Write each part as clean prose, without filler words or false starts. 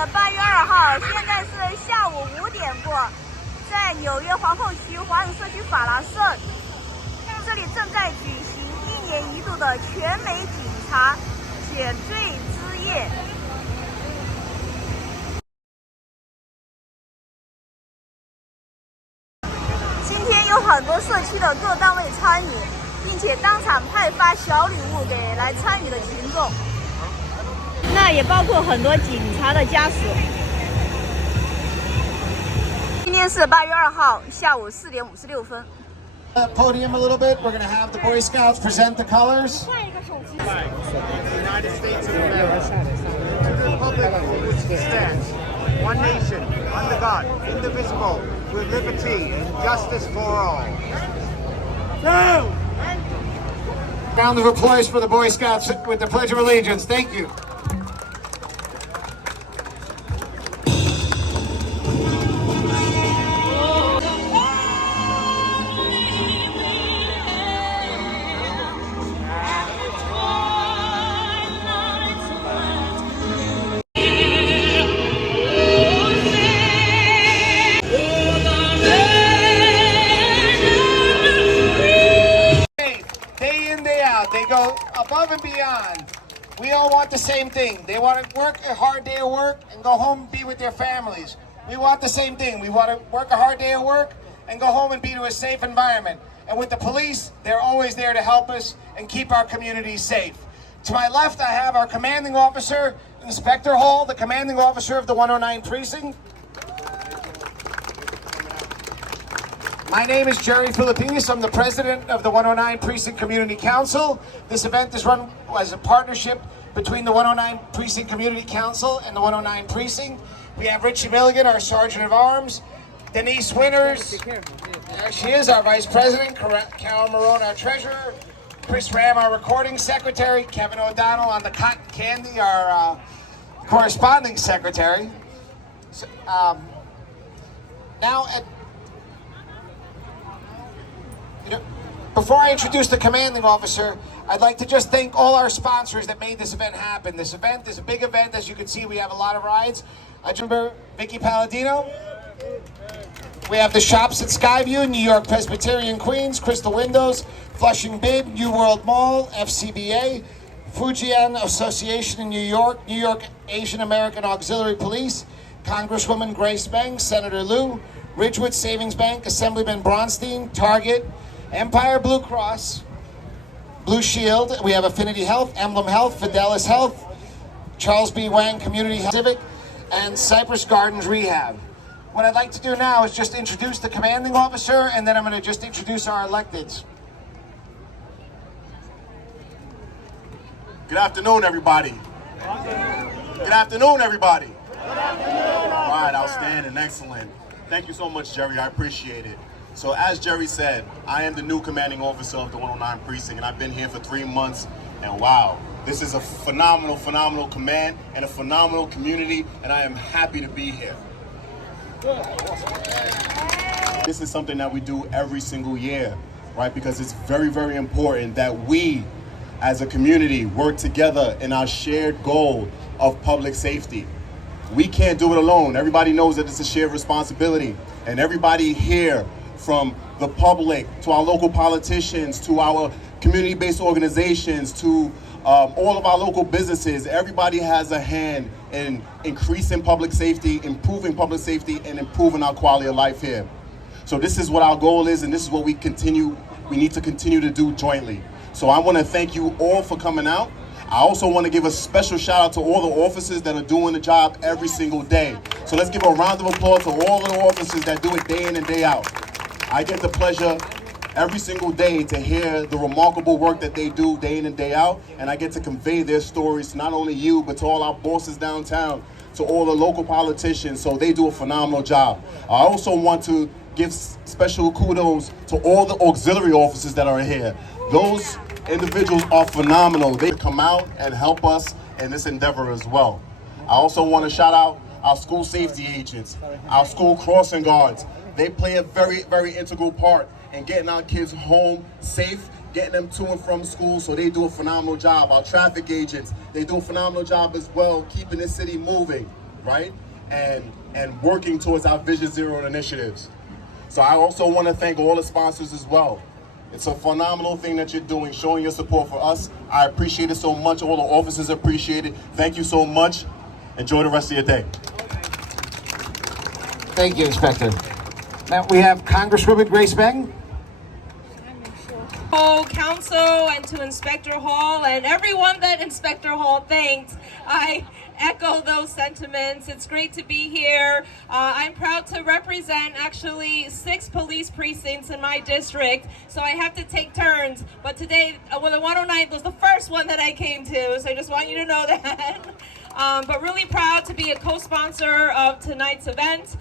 的8月2号，现在是下午5点过，在纽约皇后区华人社区法拉盛，这里正在举行1年1度的全美警察选罪之夜。今天有很多社区的各单位参与，并且当场派发小礼物给来参与的群众。那也包括很多警察的家属。今天是8月2号下午4点56分。Podium a little bit. We're going to have the Boy Scouts present the colors. United States of America. To the republic for which it stands, one nation, under God, indivisible, with liberty and justice for all. Round of applause for the Boy Scouts with the Pledge of Allegiance. Thank you. They go above and beyond. We all want the same thing. They want to work a hard day of work and go home and be with their families. We want the same thing. We want to work a hard day of work and go home and be to a safe environment. And with the police, they're always there to help us and keep our communities safe. To my left, I have our commanding officer, Inspector Hall, the commanding officer of the 109 Precinct. My name is Jerry Filipinis. I'm the president of the 109 Precinct Community Council. This event is run as a partnership between the 109 Precinct Community Council and the 109 Precinct. We have Richie Milligan, our Sergeant of Arms, Denise Winters, there she is, our Vice President, Carol Marone, our Treasurer, Chris Ram, our Recording Secretary, Kevin O'Donnell on the Cotton Candy, our Corresponding Secretary. So, before I introduce the commanding officer, I'd like to just thank all our sponsors that made this event happen. This event is a big event. As you can see, we have a lot of rides. I remember Vicky Palladino. We have the shops at Skyview, New York Presbyterian Queens, Crystal Windows, Flushing Bib, New World Mall, FCBA, Fujian Association in New York Asian American Auxiliary Police, Congresswoman Grace Banks, Senator Lew, Ridgewood Savings Bank, Assemblyman Bronstein, Target, Empire Blue Cross, Blue Shield, we have Affinity Health, Emblem Health, Fidelis Health, Charles B. Wang Community Health Civic, and Cypress Gardens Rehab. What I'd like to do now is just introduce the commanding officer, and then I'm going to just introduce our electeds. Good afternoon, everybody. Good afternoon, everybody. All right, outstanding, excellent. Thank you so much, Jerry. I appreciate it. So as Jerry said, I am the new commanding officer of the 109 Precinct, and I've been here for 3 months, and wow, this is a phenomenal command and a phenomenal community, and I am happy to be here. This is something that we do every single year, right? Because it's very, very important that we, as a community, work together in our shared goal of public safety. We can't do it alone. Everybody knows that it's a shared responsibility, and everybody here, from the public to our local politicians to our community-based organizations to all of our local businesses, everybody has a hand in increasing public safety, improving public safety, and improving our quality of life here. So this is what our goal is, and this is what we need to continue to do jointly. So I want to thank you all for coming out. I also want to give a special shout out to all the officers that are doing the job every single day. So let's give a round of applause to all of the officers that do it day in and day out. I get the pleasure every single day to hear the remarkable work that they do day in and day out, and I get to convey their stories to not only you, but to all our bosses downtown, to all the local politicians, so they do a phenomenal job. I also want to give special kudos to all the auxiliary officers that are here. Those individuals are phenomenal. They come out and help us in this endeavor as well. I also want to shout out our school safety agents, our school crossing guards. They play a very, very integral part in getting our kids home safe, getting them to and from school, so they do a phenomenal job. Our traffic agents, they do a phenomenal job as well, keeping this city moving. right? And working towards our Vision Zero initiatives. So I also want to thank all the sponsors as well. It's a phenomenal thing that you're doing, showing your support for us. I appreciate it so much. All the officers appreciate it. Thank you so much. Enjoy the rest of your day. Thank you, Inspector. Now we have Congresswoman Grace Beng. Council and to Inspector Hall and everyone that Inspector Hall thanked. I echo those sentiments. It's great to be here. I'm proud to represent actually 6 police precincts in my district, so I have to take turns. But today, the 109th was the first one that I came to, so I just want you to know that. But really proud to be a co-sponsor of tonight's event.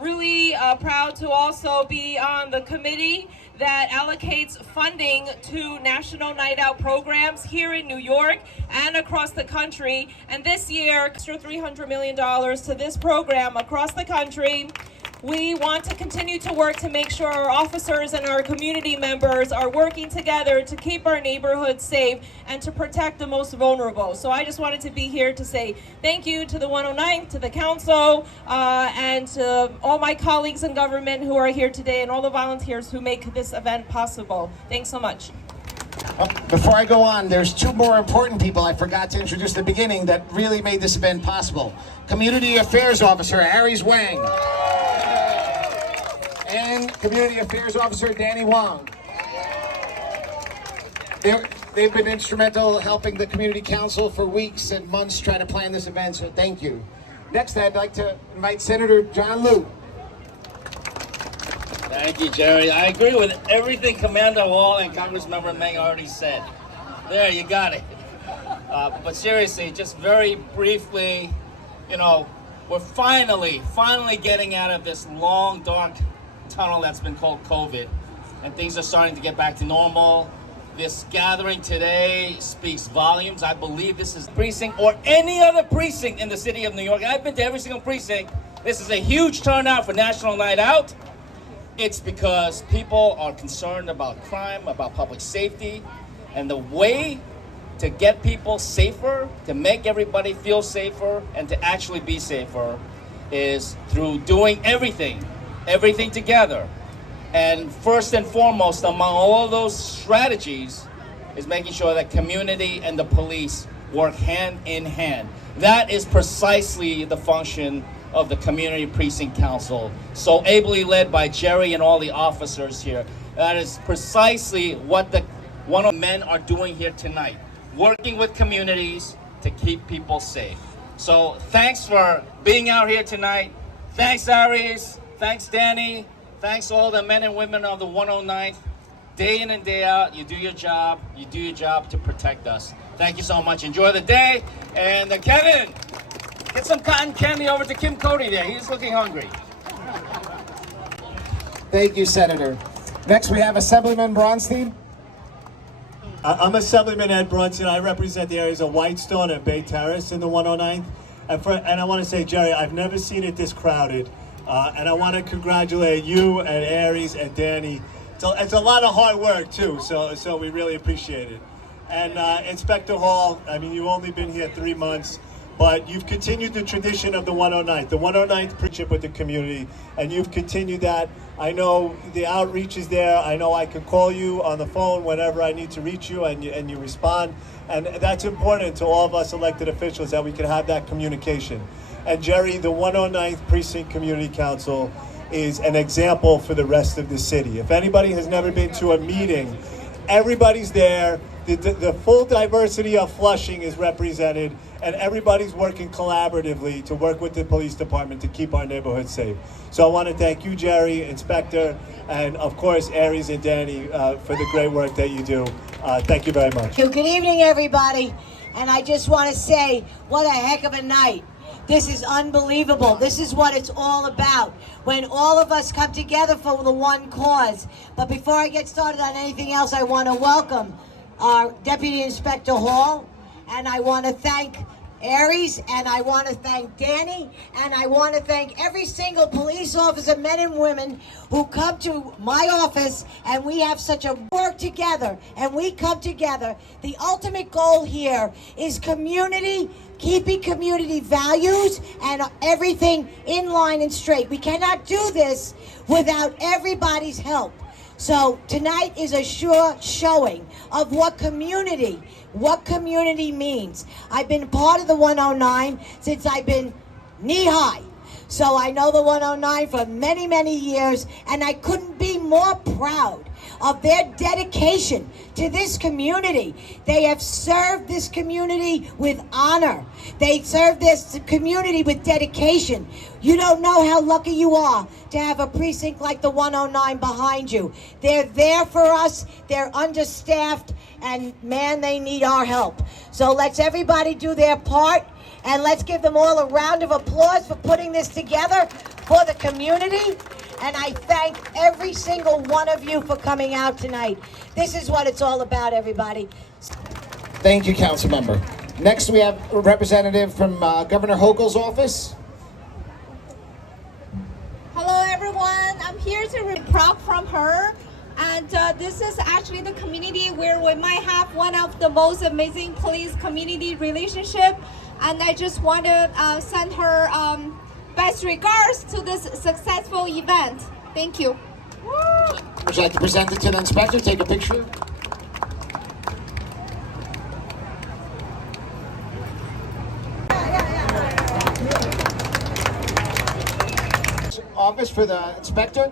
Really proud to also be on the committee that allocates funding to National Night Out programs here in New York and across the country. And this year, extra $300 million to this program across the country. We want to continue to work to make sure our officers and our community members are working together to keep our neighborhoods safe and to protect the most vulnerable. So I just wanted to be here to say thank you to the 109th, to the council, and to all my colleagues in government who are here today and all the volunteers who make this event possible. Thanks so much. Before I go on, there's 2 more important people I forgot to introduce at the beginning that really made this event possible. Community Affairs Officer Aries Wang and Community Affairs Officer Danny Wong. They've been instrumental helping the Community Council for weeks and months trying to plan this event, so thank you. Next, I'd like to invite Senator John Lew. Thank you, Jerry. I agree with everything Commander Hall and Congressmember Meng already said. There, you got it. But seriously, just very briefly, you know, we're finally getting out of this long, dark tunnel that's been called COVID, and things are starting to get back to normal. This gathering today speaks volumes. I believe this is precinct or any other precinct in the city of New York. I've been to every single precinct. This is a huge turnout for National Night Out. It's because people are concerned about crime, about public safety, and the way to get people safer, to make everybody feel safer, and to actually be safer is through doing everything together. And first and foremost, among all of those strategies, is making sure that community and the police work hand in hand. That is precisely the function of the Community Precinct Council, so ably led by Jerry and all the officers here. That is precisely what the men are doing here tonight, working with communities to keep people safe. So thanks for being out here tonight. Thanks, Aries. Thanks, Danny. Thanks all the men and women of the 109th. Day in and day out, you do your job. You do your job to protect us. Thank you so much. Enjoy the day. And Kevin, get some cotton candy over to Kim Cody there. He's looking hungry. Thank you, Senator. Next, we have Assemblyman Bronstein. I'm Assemblyman Ed Bronstein. I represent the areas of Whitestone and Bay Terrace in the 109th. And I want to say, Jerry, I've never seen it this crowded. And I want to congratulate you and Aries and Danny. It's a lot of hard work, too, so we really appreciate it. And Inspector Hall, I mean, you've only been here 3 months, but you've continued the tradition of the 109th. The 109th partnership with the community, and you've continued that. I know the outreach is there. I know I can call you on the phone whenever I need to reach you, and you respond. And that's important to all of us elected officials, that we can have that communication. And Jerry, the 109th Precinct Community Council is an example for the rest of the city. If anybody has never been to a meeting, everybody's there. The full diversity of Flushing is represented, and everybody's working collaboratively to work with the police department to keep our neighborhood safe. So I want to thank you, Jerry, Inspector, and of course, Aries and Danny for the great work that you do. Thank you very much. Good evening, everybody. And I just want to say, what a heck of a night. This is unbelievable. This is what it's all about, when all of us come together for the one cause. But before I get started on anything else, I want to welcome our Deputy Inspector Hall, and I want to thank Aries, and I want to thank Danny, and I want to thank every single police officer, men and women, who come to my office, and we have such a work together, and we come together. The ultimate goal here is community, keeping community values and everything in line and straight. We cannot do this without everybody's help. So tonight is a sure showing of what community means. I've been part of the 109 since I've been knee-high. So I know the 109 for many, many years, and I couldn't be more proud of their dedication to this community. They have served this community with honor. They serve this community with dedication. You don't know how lucky you are to have a precinct like the 109 behind you. They're there for us. They're understaffed, and man, they need our help. So let's everybody do their part, and let's give them all a round of applause for putting this together for the community. And I thank every single one of you for coming out tonight. This is what it's all about, everybody. Thank you, Council Member. Next, we have a representative from Governor Hochul's office. Hello, everyone. I'm here to report from her. And this is actually the community where we might have one of the most amazing police community relationship. And I just want to send her best regards to this successful event. Thank you. Would you like to present it to the inspector? Take a picture. Office for the inspector.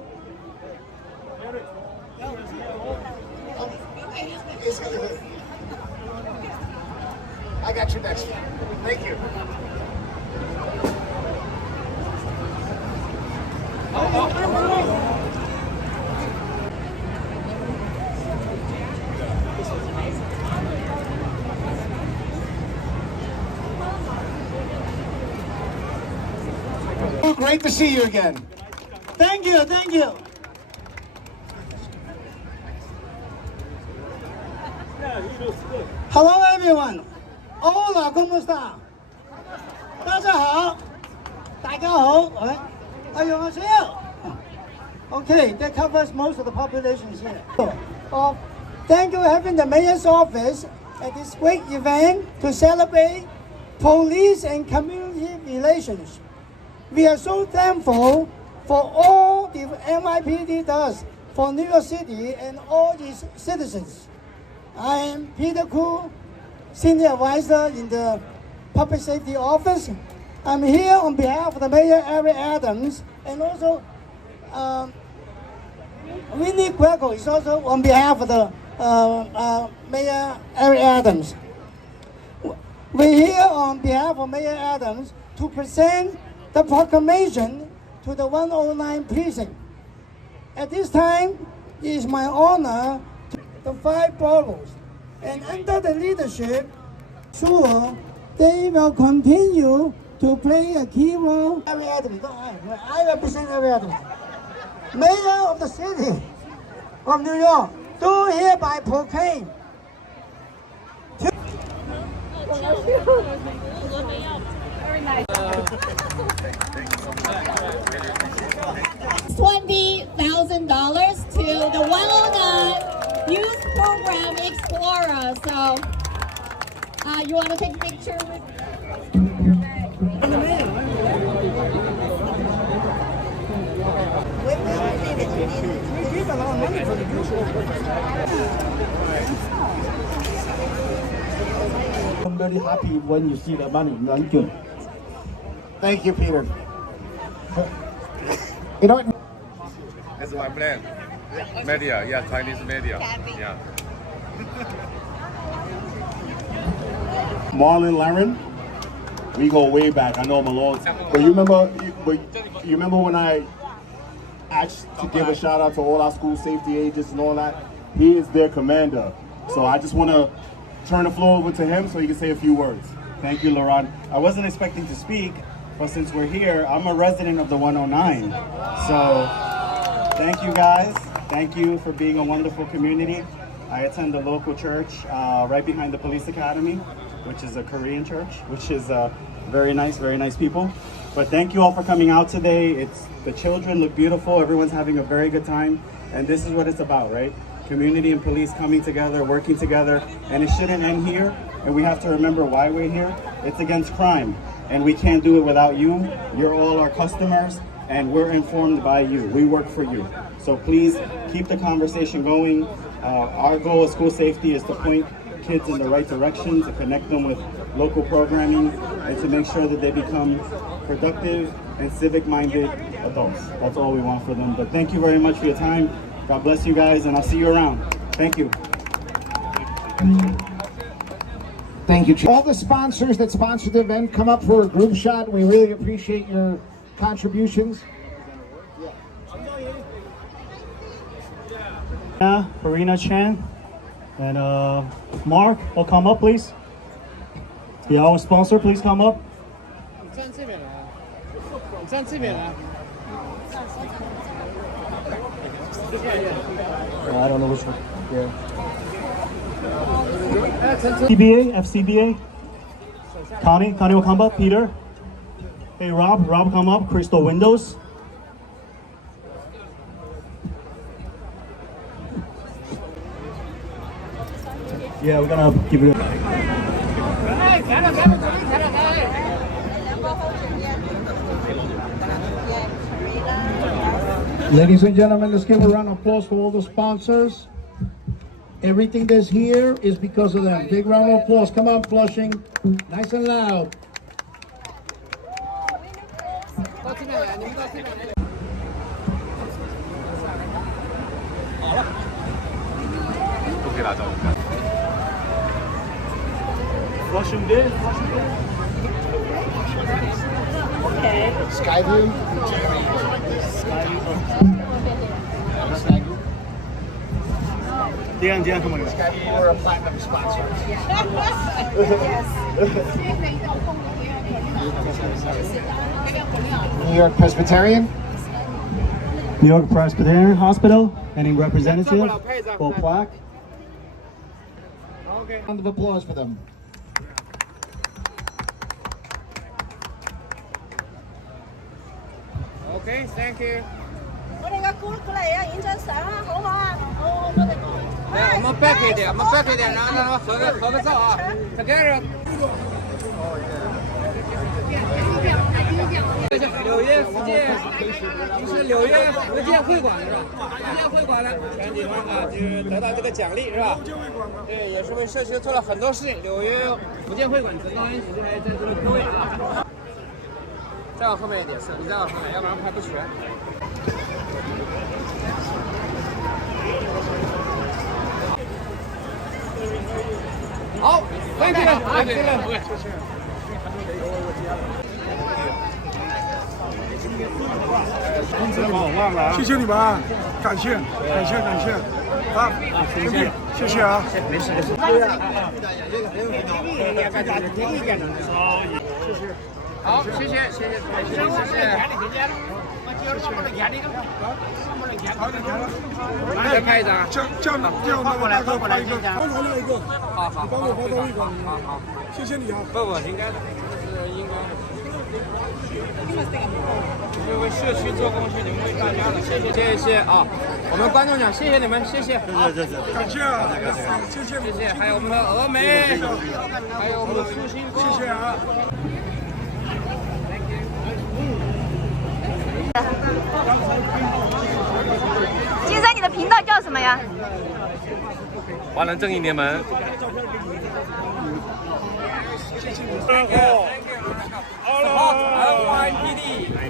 I got you next. Thank you. Great to see you again. Thank you, thank you. Hello everyone. Hola, ¿cómo está? 大家好，大家好，안녕하세요. Okay, that covers most of the population here. Thank you for having the mayor's office at this great event to celebrate police and community relations. We are so thankful for all the NYPD does for New York City and all its citizens. I am Peter Koo, Senior Advisor in the Public Safety Office. I'm here on behalf of the Mayor Eric Adams, and also Winnie Greco is also on behalf of the Mayor Eric Adams. We're here on behalf of Mayor Adams to present the proclamation to the 109 precinct. At this time, it is my honor to the 5 boroughs, and under the leadership, sure, they will continue to play a key role. I represent Eric Adams, Mayor of the City of New York, do hereby proclaim. $20,000 to the 109 Youth Program Explorer. So, you want to take a picture with? I'm very happy when you see the money. Thank you. Thank you, Peter. You know what? That's my plan. Media, yeah, Chinese media. Yeah. Marlon Laren, we go way back. I know him a long time. But you remember when I asked to give a shout out to all our school safety agents and all that? He is their commander. So I just want to turn the floor over to him so he can say a few words. Thank you, Laurent. I wasn't expecting to speak, but since we're here, I'm a resident of the 109. So thank you guys. Thank you for being a wonderful community. I attend the local church right behind the police academy. which is a Korean church, which is very nice people. But thank you all for coming out today. The children look beautiful. Everyone's having a very good time. And this is what it's about, right? Community and police coming together, working together. And it shouldn't end here. And we have to remember why we're here. It's against crime. And we can't do it without you. You're all our customers. And we're informed by you. We work for you. So please keep the conversation going. Our goal of school safety is to point kids in the right direction, to connect them with local programming, and to make sure that they become productive and civic-minded adults. That's all we want for them. But thank you very much for your time. God bless you guys, and I'll see you around. Thank you. Thank you. All the sponsors that sponsored the event, come up for a group shot. We really appreciate your contributions. Farina Chan and Mark will come up, please. Yeah, our sponsor, please come up. I don't know which one. Yeah. FCBA. Connie will come up. Peter. Hey, Rob come up. Crystal Windows. Yeah, we're gonna give it. Ladies and gentlemen, let's give a round of applause for all the sponsors. Everything that's here is because of them. Big round of applause. Come on, Flushing. Nice and loud. Flushing did. Okay. Skyview. Diane, come on. Skyview, we're a platinum sponsor. New York Presbyterian. New York Presbyterian Hospital. Any representative for plaque? Round of applause for them. Okay, thank you. 我哋嘅過嚟啊，影張相啊，好唔好啊？好，我哋過嚟。来，我们 back 一点，我们 back 一点，然后让我合个照啊。Together。纽约福建，是纽约福建会馆是吧？福建会馆的全体啊，就是得到这个奖励是吧？对，也是为社区做了很多事情。纽约福建会馆职工安喜还在这里各位啊。再往后面一点是，你再往后面，要不然拍不全。好，thank you，谢谢你们，感谢，啊，谢谢啊，没事。好，谢谢。再拍一张。叫那个大哥拍一个，刚才那一个，好，你帮我拍到一个，好，谢谢你啊。不，应该的，这是应该的。因为社区做东西，你们为大家的，谢谢啊！我们观众讲，谢谢你们，谢谢，感谢啊，谢谢，还有我们的峨眉，还有我们的苏新峰，谢谢啊。金山，你的频道叫什么呀？华人正义联盟。Support NYPD。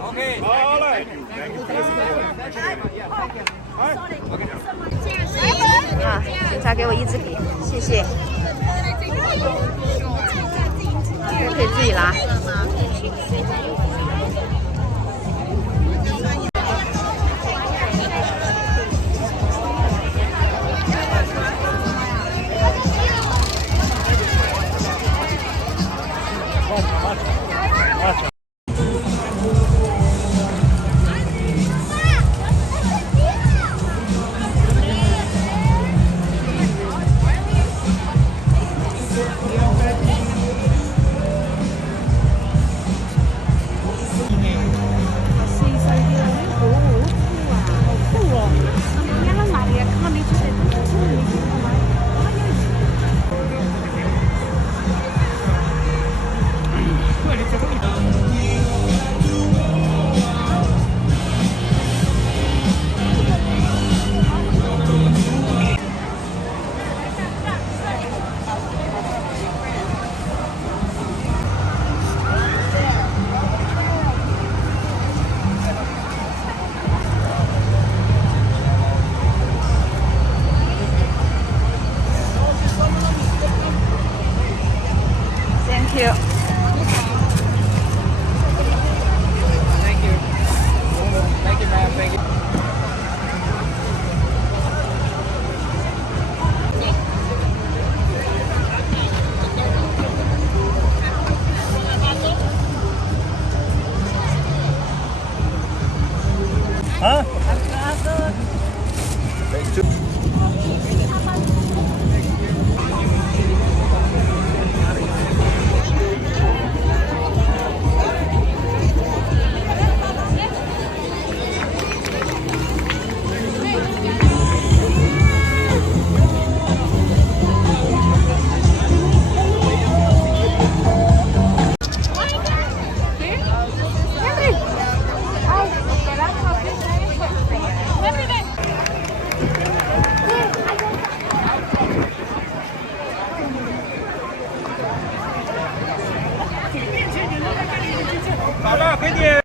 OK。好嘞。啊，警察给我一支笔，谢谢。这个可以自己拿。啊，快点！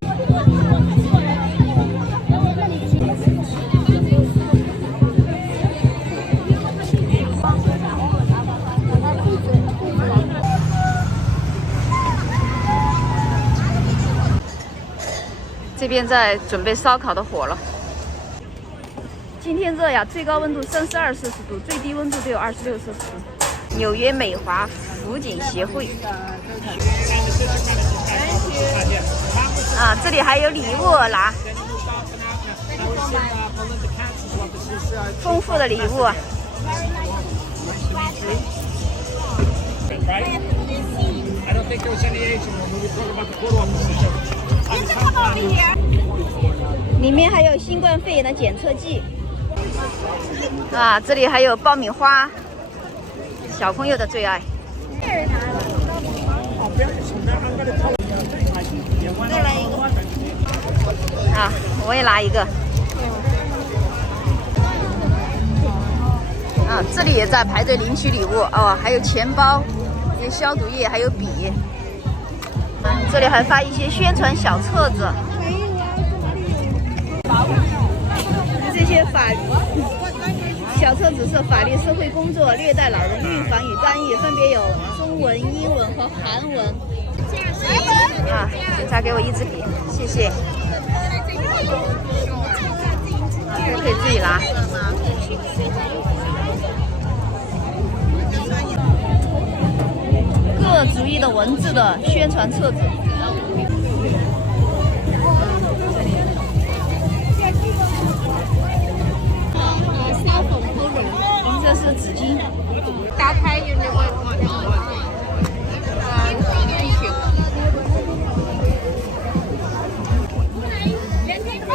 这边在准备烧烤的火了。今天热呀，最高温度32摄氏度，最低温度都有26摄氏度。纽约美华辅警协会。啊，这里还有礼物拿，丰富的礼物。里面还有新冠肺炎的检测剂。啊，这里还有爆米花，小朋友的最爱。再来一个。啊，我也拿一个。啊，这里也在排队领取礼物哦，还有钱包，有消毒液，还有笔。这里还发一些宣传小册子。这些小册子是法律、社会工作、虐待老人、预防与干预，分别有中文、英文和韩文。啊，警察给我一支笔，谢谢。这个可以自己拿。各族裔的文字的宣传册子。这是纸巾。打开有那个。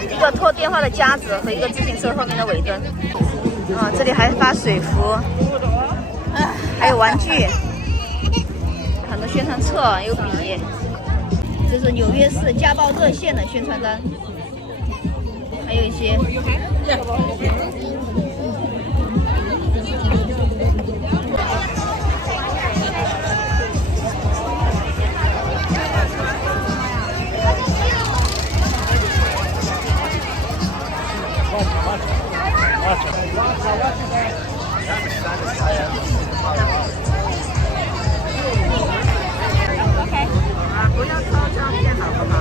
一个拖电话的夹子和一个自行车后面的尾灯。啊，这里还发水壶，还有玩具，很多宣传册，有笔。这是纽约市家暴热线的宣传单，还有一些。不要抄照片好不好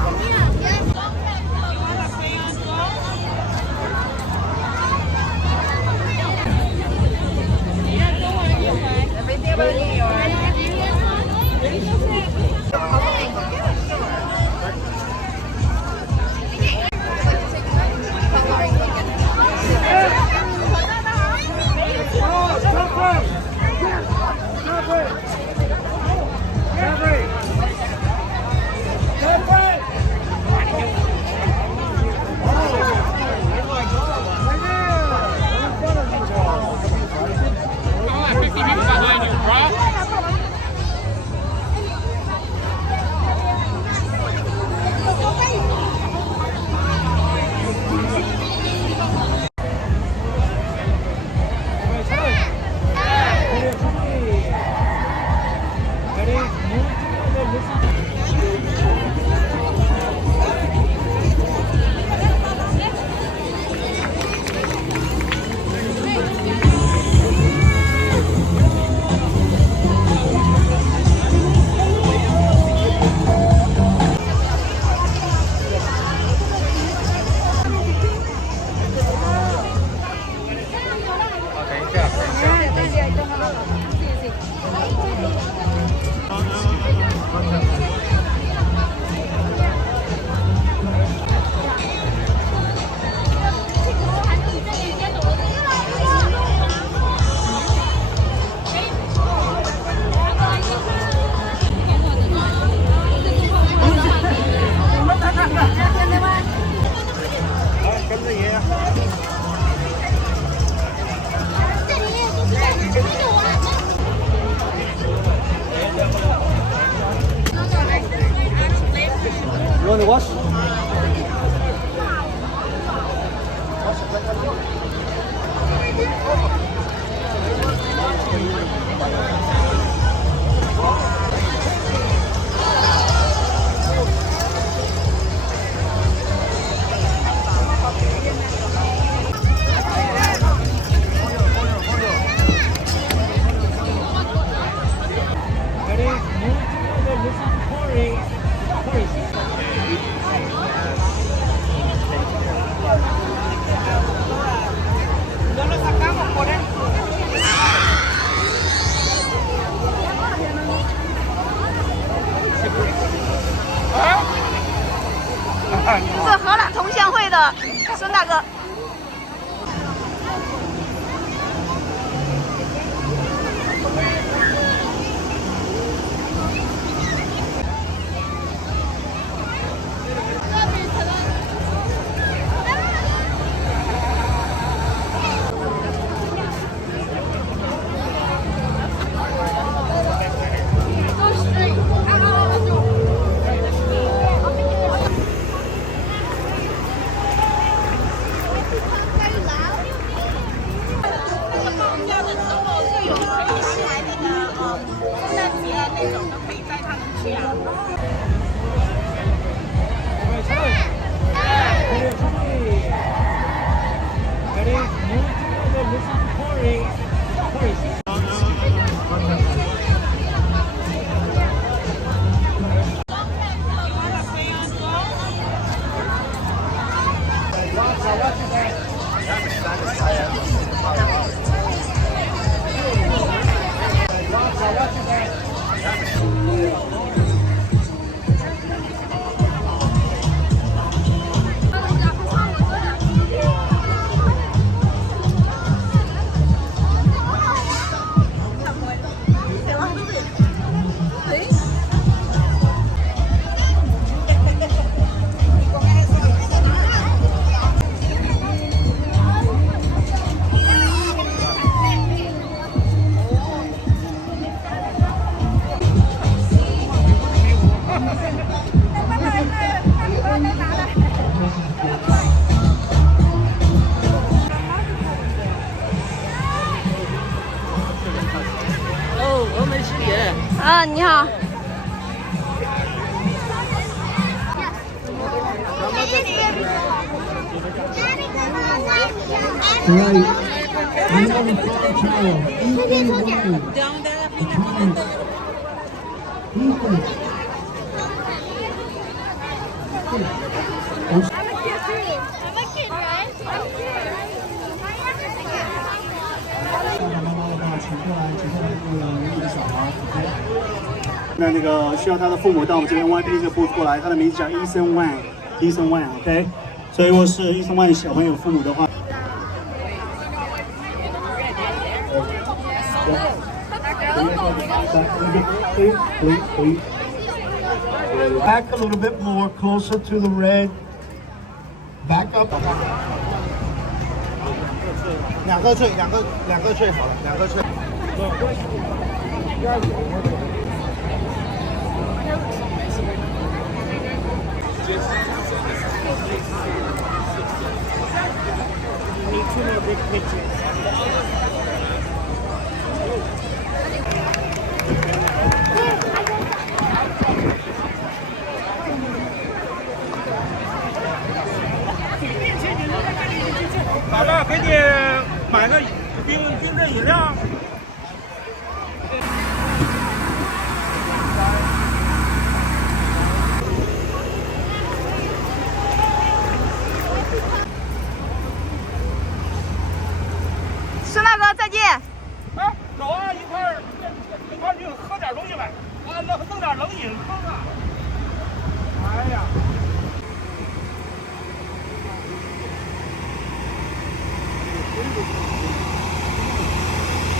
？You want to wash? 是荷兰同乡会的孙大哥。啊，你好。那个需要他的父母到我们这边 YP 这个 booth 过来，他的名字叫 Ethan Wang，OK， 所以如果是 Ethan Wang 小朋友父母的话。Back a little bit more, closer to the red. Back up. 两个脆好了，2个脆。老大，给你买个冰镇饮料。孙大哥，再见。哎，走啊，一块儿去喝点东西呗。啊，弄点冷饮喝啊。哎呀。